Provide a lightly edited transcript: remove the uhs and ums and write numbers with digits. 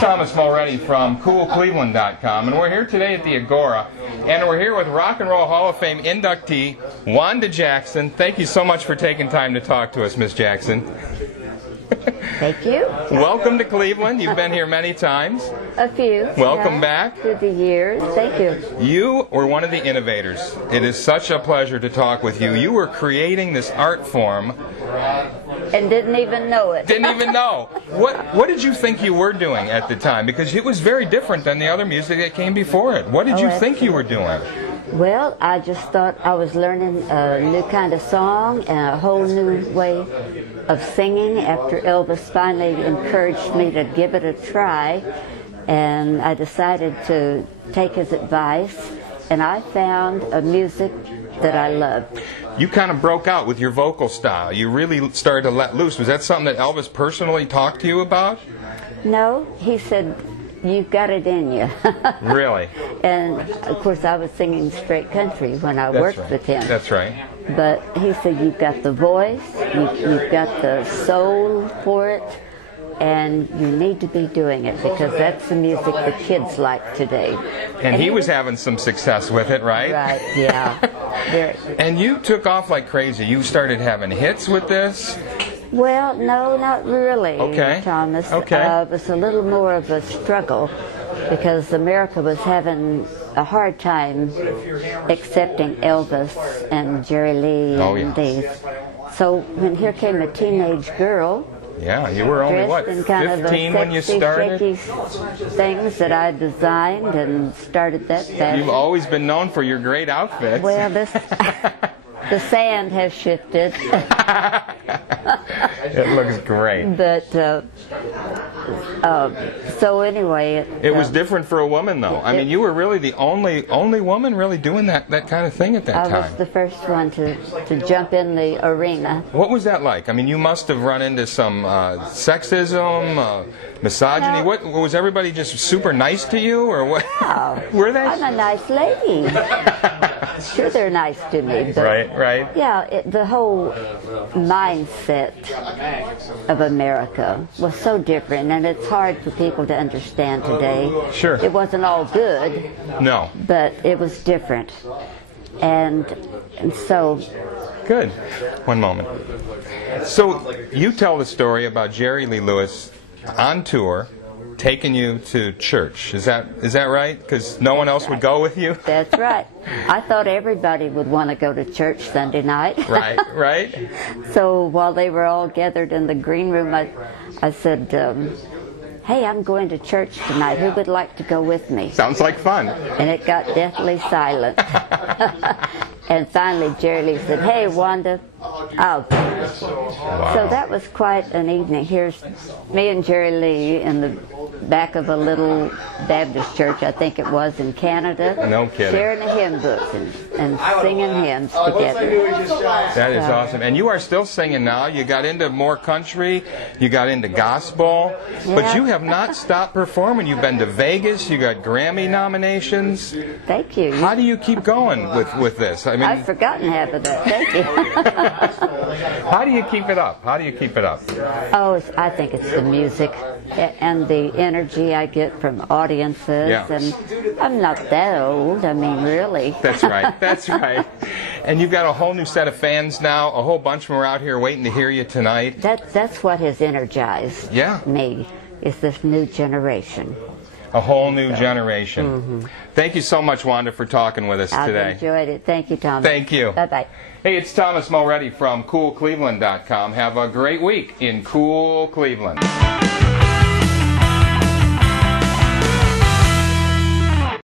Thomas Mulready from CoolCleveland.com, and we're here today at the Agora, and we're here with Rock and Roll Hall of Fame inductee Wanda Jackson. Thank you so much for taking time to talk to us, Miss Jackson. Thank you. Welcome to Cleveland. You've been here many times. A few. Welcome back. Through the years. Thank you. You were one of the innovators. It is such a pleasure to talk with you. You were creating this art form. And didn't even know it. Didn't even know. What did you think you were doing at the time? Because it was very different than the other music that came before it. What did you think you were doing? Well, I just thought I was learning a new kind of song and a whole new way of singing after Elvis finally encouraged me to give it a try. And I decided to take his advice, and I found a music that I loved. You kind of broke out with your vocal style. You really started to let loose. Was that something that Elvis personally talked to you about? No, he said, "You've got it in you." Really? And of course I was singing straight country when I worked with him. That's right. But he said, "You've got the voice, you've got the soul for it, and you need to be doing it because that's the music the kids like today." And he was having some success with it, right? Right, yeah. And you took off like crazy. You started having hits with this? Well, no, not really, Thomas. Okay. It was a little more of a struggle because America was having a hard time accepting Elvis and Jerry Lee and these. So when here came a teenage girl, yeah, you were only, what, in kind 15 of a when you sexy, started? shaky things that I designed and started that fashion. You've always been known for your great outfits. Well, the sand has shifted. It looks great. But so anyway, it was different for a woman, though. I mean, you were really the only woman really doing that kind of thing at that time. I was the first one to jump in the arena. What was that like? I mean, you must have run into some sexism, misogyny. What was everybody just super nice to you, or what? No, were they? I'm a nice lady. Sure, they're nice to me. But right. Yeah, the whole mindset of America was so different, and it's hard for people to understand today. Sure. It wasn't all good. No. But it was different, and so. Good. One moment. So you tell the story about Jerry Lee Lewis on tour, taking you to church. Is that right? Because no one else would go with you? That's right. I thought everybody would want to go to church Sunday night. Right. So while they were all gathered in the green room, I said, "Hey, I'm going to church tonight. Who would like to go with me?" Sounds like fun. And it got deathly silent. And finally Jerry Lee said, "Hey, Wanda, I'll go." Wow. So that was quite an evening. Here's me and Jerry Lee in the back of a little Baptist church, I think it was, in Canada. No kidding. Sharing a hymn book and singing hymns together. That is awesome. And you are still singing now. You got into more country. You got into gospel. Yeah. But you have not stopped performing. You've been to Vegas. You got Grammy nominations. Thank you. How do you keep going with this? I mean, I've forgotten half of that. Thank you. How do you keep it up? How do you keep it up? Oh, I think it's the music and the energy I get from audiences. Yeah. And I'm not that old. I mean, really. That's right. That's right. And you've got a whole new set of fans now. A whole bunch of them are out here waiting to hear you tonight. That's what has energized me, is this new generation. A whole new generation. Thank you so much, Wanda, for talking with us today. I've enjoyed it. Thank you, Thomas. Thank you. Bye-bye. Hey, it's Thomas Mulready from CoolCleveland.com. Have a great week in Cool Cleveland.